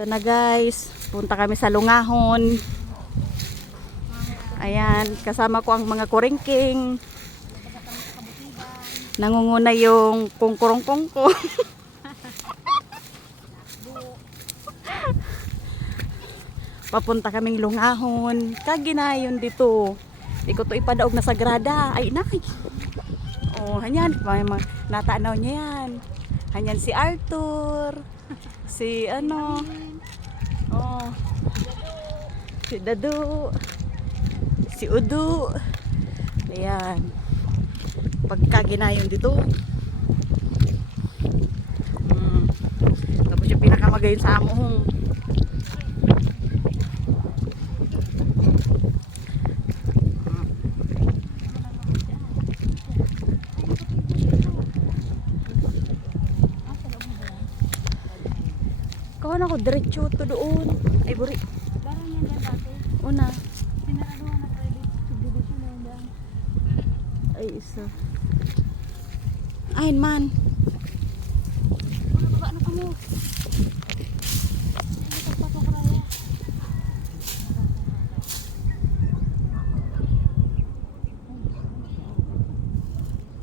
Ito na guys, punta kami sa Lungahon. Ayan, kasama ko ang mga kuringking. Nangunguna yung kungkurong-kungkong. Papunta kaming Lungahon. Kaginayon dito. Iko to ipadaog na sagrada. Ay, nay. Oh, hanyan. Natanaw niya yan. Hanyan si Arthur. Si ano. Oh. Si Dadu. Si Udu. Ayan. Pagkaginayon dito. Tapos yung pinakamagayon sa among. Kawan ako diretso to doon. Ay buri. Barang yan dyan dati. Una. Sinaraduhan na private subdivision na yan dyan. Ay isa. Ayun man.